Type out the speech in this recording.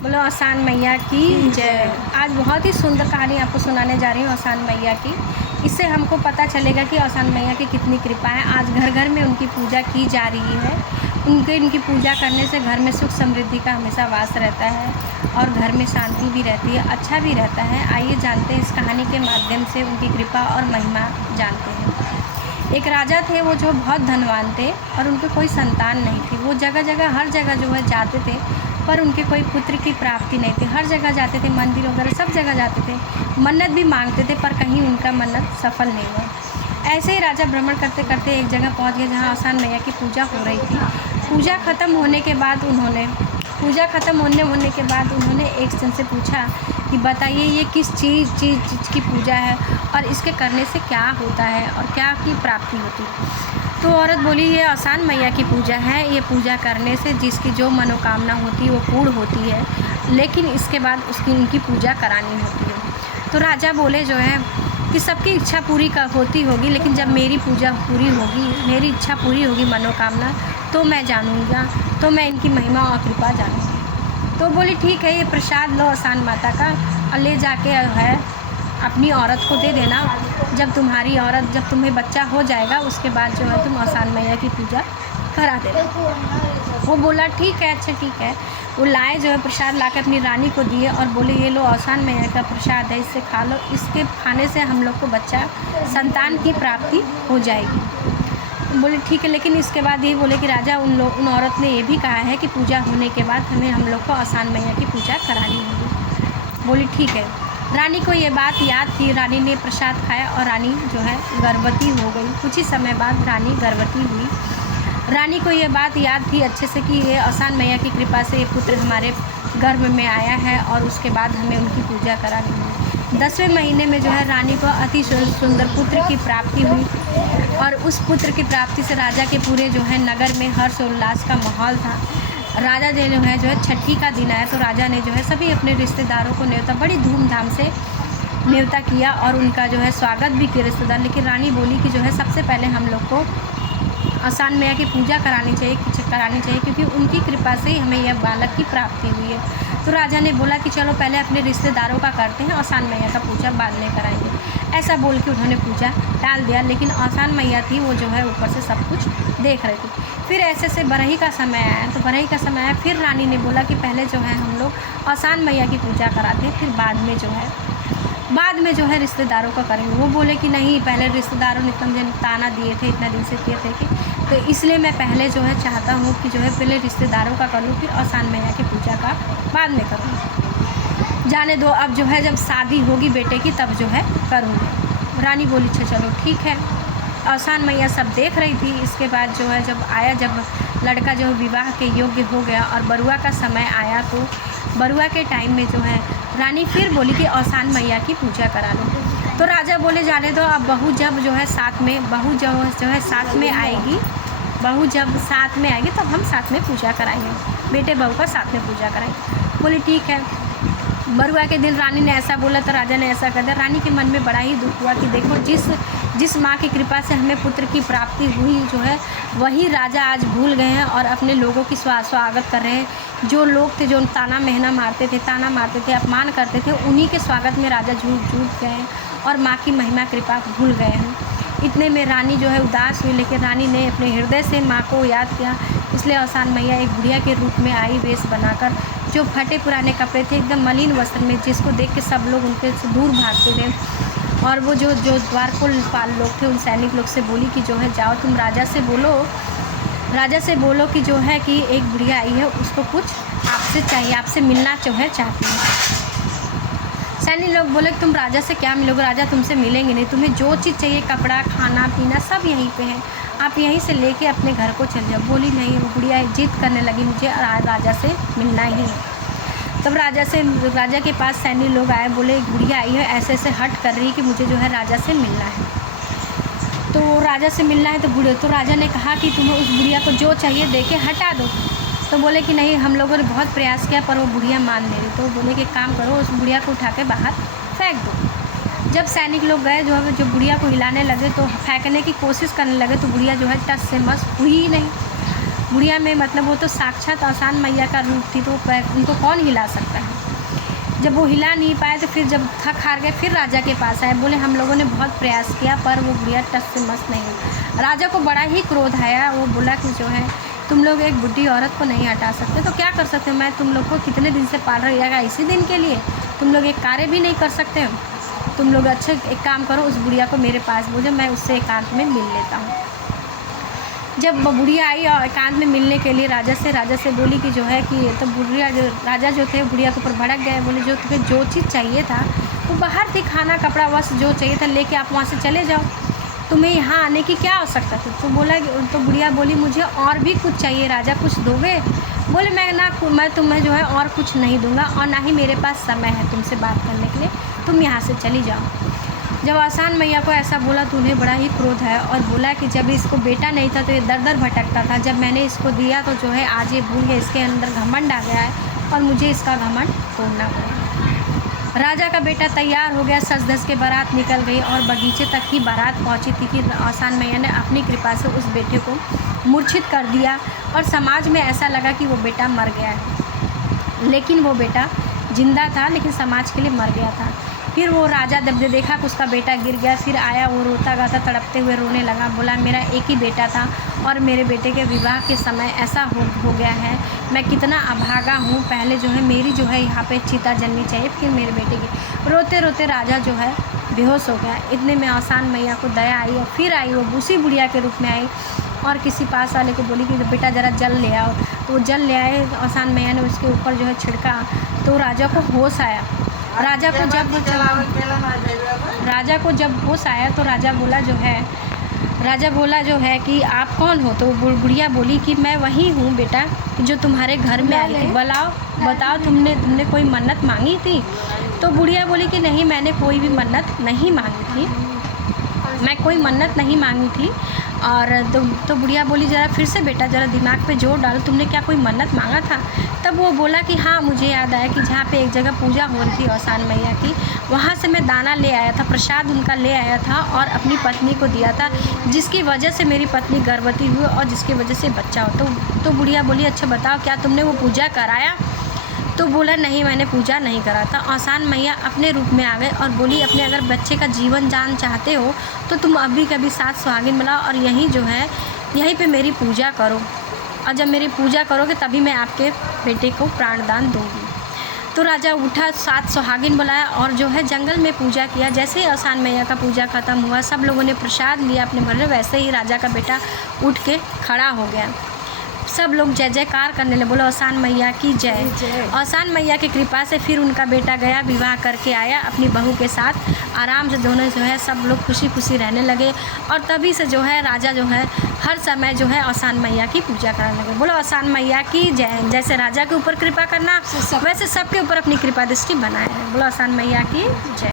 बोलो आसान मैया की जय। आज बहुत ही सुंदर कहानी आपको सुनाने जा रही हूँ आसान मैया की। इससे हमको पता चलेगा कि आसान मैया की कितनी कृपा है। आज घर घर में उनकी पूजा की जा रही है। इनकी पूजा करने से घर में सुख समृद्धि का हमेशा वास रहता है और घर में शांति भी रहती है, अच्छा भी रहता है। आइए जानते हैं इस कहानी के माध्यम से उनकी कृपा और महिमा जानते हैं। एक राजा थे, वो जो बहुत धनवान थे और उनके कोई संतान नहीं थी। वो जगह जगह हर जगह जो है जाते थे, पर उनके कोई पुत्र की प्राप्ति नहीं थी। हर जगह जाते थे, मंदिर वगैरह सब जगह जाते थे, मन्नत भी मांगते थे, पर कहीं उनका मन्नत सफल नहीं हुआ। ऐसे ही राजा भ्रमण करते करते एक जगह पहुंच गए जहां आसान मैया की पूजा हो रही थी। पूजा ख़त्म होने के बाद उन्होंने एक जन से पूछा कि बताइए ये किस चीज़ की पूजा है और इसके करने से क्या होता है और क्या की प्राप्ति होती है। तो औरत बोली ये आसान मैया की पूजा है। ये पूजा करने से जिसकी जो मनोकामना होती है वो पूर्ण होती है, लेकिन इसके बाद उनकी पूजा करानी होती है। तो राजा बोले जो है कि सबकी इच्छा पूरी होती होगी, लेकिन जब मेरी पूजा पूरी होगी, मेरी इच्छा पूरी होगी, मनोकामना, तो मैं जानूँगा, तो मैं इनकी महिमा और कृपा जानूँगी। तो बोली ठीक है, ये प्रसाद लो आसान माता का और ले जाके है अपनी औरत को दे देना। जब तुम्हें बच्चा हो जाएगा उसके बाद जो है तुम आसान मैया की पूजा करा देना। वो बोला ठीक है, अच्छा ठीक है। वो लाए जो है प्रसाद ला के अपनी रानी को दिए और बोले ये लो आसान मैया का प्रसाद है, इससे खा लो, इसके खाने से हम लोग को बच्चा संतान की प्राप्ति हो जाएगी। बोले ठीक है, लेकिन इसके बाद ये बोले कि राजा उन औरत ने ये भी कहा है कि पूजा होने के बाद हम लोग को आसान मैया की पूजा करानी होगी। बोली ठीक है। रानी को ये बात याद थी। रानी ने प्रसाद खाया और रानी जो है गर्भवती हो गई। कुछ ही समय बाद रानी गर्भवती हुई। रानी को ये बात याद थी अच्छे से कि ये आसान मैया की कृपा से ये पुत्र हमारे गर्भ में आया है और उसके बाद हमें उनकी पूजा करानी है। 10वें महीने में जो है रानी को अति सुंदर पुत्र की प्राप्ति हुई और उस पुत्र की प्राप्ति से राजा के पूरे जो है नगर में हर्ष उल्लास का माहौल था। राजा जो है छठी का दिन आया तो राजा ने जो है सभी अपने रिश्तेदारों को न्योता, बड़ी धूमधाम से न्योता किया और उनका जो है स्वागत भी किया रिश्तेदार। लेकिन रानी बोली कि जो है सबसे पहले हम लोग को आसान मैया की पूजा करानी चाहिए क्योंकि उनकी कृपा से ही हमें यह बालक की प्राप्ति हुई है। तो राजा ने बोला कि चलो पहले अपने रिश्तेदारों का करते हैं, आसान मैया का पूजा बाद में कराएंगे। ऐसा बोल के उन्होंने पूजा टाल दिया। लेकिन आसान मैया थी, वो जो है ऊपर से सब कुछ देख रही थी। फिर ऐसे से बरही का समय आया। तो बरही का समय आया, फिर रानी ने बोला कि पहले जो है हम लोग आसान मैया की पूजा कराते हैं, फिर बाद में जो है रिश्तेदारों का करेंगे। वो बोले कि नहीं, पहले रिश्तेदारों ने इतना ताना दिए थे, इतना दिन से किए थे कि तो इसलिए मैं पहले जो है चाहता हूँ कि जो है पहले रिश्तेदारों का कर लूँ, फिर आसान मैया की पूजा का बाद में करूँ। जाने दो, अब जो है जब शादी होगी बेटे की तब जो है करूँगी। रानी बोली अच्छा चलो ठीक है। आसान मैया सब देख रही थी। इसके बाद जो है जब लड़का जो विवाह के योग्य हो गया और बरुआ का समय आया, तो बरुआ के टाइम में जो है रानी फिर बोली कि आसान मैया की पूजा करा लो। तो राजा बोले जाने दो, अब बहू जब जो है साथ में आएगी तब हम साथ में पूजा कराएंगे, बेटे बहू का साथ में पूजा कराएंगे। बोले ठीक है। बरुआ के दिन रानी ने ऐसा बोला तो राजा ने ऐसा कर दिया। रानी के मन में बड़ा ही दुख हुआ कि देखो जिस माँ की कृपा से हमें पुत्र की प्राप्ति हुई जो है, वही राजा आज भूल गए हैं और अपने लोगों की स्वागत कर रहे हैं। जो लोग थे जो ताना मारते थे, अपमान करते थे, उन्हीं के स्वागत में राजा झूठ गए हैं और माँ की महिमा कृपा भूल गए हैं। इतने में रानी जो है उदास हुई, लेकिन रानी ने अपने हृदय से माँ को याद किया। इसलिए आसान मैया एक बुढ़िया के रूप में आई, वेश बनाकर, जो फटे पुराने कपड़े थे, एकदम मलिन वस्त्र में, जिसको देख के सब लोग उनके से दूर भागते थे। और वो जो द्वारपाल लोग थे उन सैनिक लोग से बोली कि जो है जाओ तुम राजा से बोलो कि जो है कि एक बुढ़िया आई है, उसको कुछ आपसे चाहिए, आपसे मिलना जो है चाहती है। सैनिक लोग बोले तुम राजा से क्या मिलोगे, राजा तुमसे मिलेंगे नहीं, तुम्हें जो चीज़ चाहिए, कपड़ा, खाना पीना सब यहीं पे है, आप यहीं से लेके अपने घर को चल जाओ। बोली नहीं, वो बुढ़िया जिद करने लगी मुझे राजा से मिलना ही है। तब राजा के पास सैनिक लोग आए, बोले एक बुढ़िया आई है, ऐसे हट कर रही कि मुझे जो है राजा से मिलना है। तो राजा से मिलना है तो राजा ने कहा कि तुम्हें उस बुढ़िया को जो चाहिए दे के हटा दो। तो बोले कि नहीं, हम लोगों ने बहुत प्रयास किया पर वो बुढ़िया मान नहीं रही। तो बोले कि एक काम करो, उस बुढ़िया को उठा के बाहर फेंक दो। जब सैनिक लोग गए जो बुढ़िया को हिलाने लगे तो फेंकने की कोशिश करने लगे, तो बुढ़िया जो है टस से मस हुई ही नहीं। बुढ़िया में मतलब वो तो साक्षात आसान मैया का रूप थी, तो उनको कौन हिला सकता है। जब वो हिला नहीं पाए तो फिर जब थक हार गए फिर राजा के पास आए, बोले हम लोगों ने बहुत प्रयास किया पर वो बुढ़िया टस से मस नहीं हुई। राजा को बड़ा ही क्रोध आया, वो बोला कि जो है तुम लोग एक बुढ़ी औरत को नहीं हटा सकते तो क्या कर सकते हो, मैं तुम लोग को कितने दिन से पाल रही है, इसी दिन के लिए तुम लोग एक कार्य भी नहीं कर सकते हो। तुम लोग अच्छे एक काम करो, उस बुढ़िया को मेरे पास भेजो, मैं उससे एकांत में मिल लेता हूँ। जब बुढ़िया आई और एकांत में मिलने के लिए राजा से बोली कि जो है कि तो बुढ़िया राजा जो थे बुढ़िया के ऊपर भड़क गए, बोले जो तुम्हें जो चीज़ चाहिए था वो बाहर थी, खाना कपड़ा वस्त्र जो चाहिए था लेके आप वहाँ से चले जाओ, तुम्हें यहाँ आने की क्या आवश्यकता थी। तो बुढ़िया बोली मुझे और भी कुछ चाहिए राजा, कुछ दोगे। बोले मैं तुम्हें जो है और कुछ नहीं दूंगा और ना ही मेरे पास समय है तुमसे बात करने के लिए, तुम यहाँ से चली जाओ। जब आसान मैया को ऐसा बोला तो उन्हें बड़ा ही क्रोध है और बोला कि जब इसको बेटा नहीं था तो ये दर दर भटकता था, जब मैंने इसको दिया तो जो है आज ये भूल गए, इसके अंदर घमंड आ गया है और मुझे इसका घमंड तोड़ना पड़ेगा। राजा का बेटा तैयार हो गया, सज धज के बारात निकल गई और बगीचे तक ही बारात पहुंची थी कि आसान मैया ने अपनी कृपा से उस बेटे को मूर्छित कर दिया और समाज में ऐसा लगा कि वो बेटा मर गया है, लेकिन वो बेटा जिंदा था लेकिन समाज के लिए मर गया था। फिर वो राजा जब देखा कि उसका बेटा गिर गया, फिर आया, वो रोता गाता तड़पते हुए रोने लगा, बोला मेरा एक ही बेटा था और मेरे बेटे के विवाह के समय ऐसा हो गया है, मैं कितना अभागा हूँ, पहले जो है मेरी जो है यहाँ पे चिता जलनी चाहिए, फिर मेरे बेटे की। रोते रोते राजा जो है बेहोश हो गया। इतने में आसान मैया को दया आई और फिर आई, वो उसी बुढ़िया के रूप में आई और किसी पास वाले को बोली कि बेटा ज़रा जल ले आओ, तो वो जल ले आए। आसान मैया ने उसके ऊपर जो है छिड़का तो राजा को होश आया। राजा को जब होश आया तो राजा बोला जो है कि आप कौन हो। तो बुढ़िया बोली कि मैं वही हूँ बेटा जो तुम्हारे घर में आई थी, बताओ तुमने कोई मन्नत मांगी थी। तो बुढ़िया बोली कि नहीं, मैंने कोई भी मन्नत नहीं मांगी थी, मैं कोई मन्नत नहीं मांगी थी। और तो बुढ़िया बोली ज़रा फिर से बेटा ज़रा दिमाग पे जोर डालो, तुमने क्या कोई मन्नत मांगा था। तब वो बोला कि हाँ मुझे याद आया कि जहाँ पे एक जगह पूजा हो रही थी आसान मैया की, वहाँ से मैं दाना ले आया था, प्रसाद उनका ले आया था और अपनी पत्नी को दिया था, जिसकी वजह से मेरी पत्नी गर्भवती हुई और जिसकी वजह से बच्चा हो। तो बुढ़िया बोली अच्छा बताओ क्या तुमने वो पूजा कराया। तो बोला नहीं, मैंने पूजा नहीं करा था। आसान मैया अपने रूप में आ गए और बोली अपने अगर बच्चे का जीवन जान चाहते हो तो तुम अभी कभी 7 सुहागिन बुलाओ और यहीं पे मेरी पूजा करो, और जब मेरी पूजा करोगे तभी मैं आपके बेटे को प्राणदान दूंगी। तो राजा उठा, 7 सुहागिन बुलाया और जो है जंगल में पूजा किया। जैसे ही आसान मैया का पूजा खत्म हुआ, सब लोगों ने प्रसाद लिया अपने घर में, वैसे ही राजा का बेटा उठ के खड़ा हो गया। सब लोग जय जयकार करने लगे, बोलो आसान मैया की जय। आसान मैया की कृपा से फिर उनका बेटा गया, विवाह करके आया अपनी बहू के साथ, आराम से दोनों जो है सब लोग खुशी खुशी रहने लगे। और तभी से जो है राजा जो है हर समय जो है आसान मैया की पूजा करने लगे। बोलो आसान मैया की जय। जैसे राजा के ऊपर कृपा करना वैसे सबके ऊपर अपनी कृपा दृष्टि बनाए। बोलो आसान मैया की जय।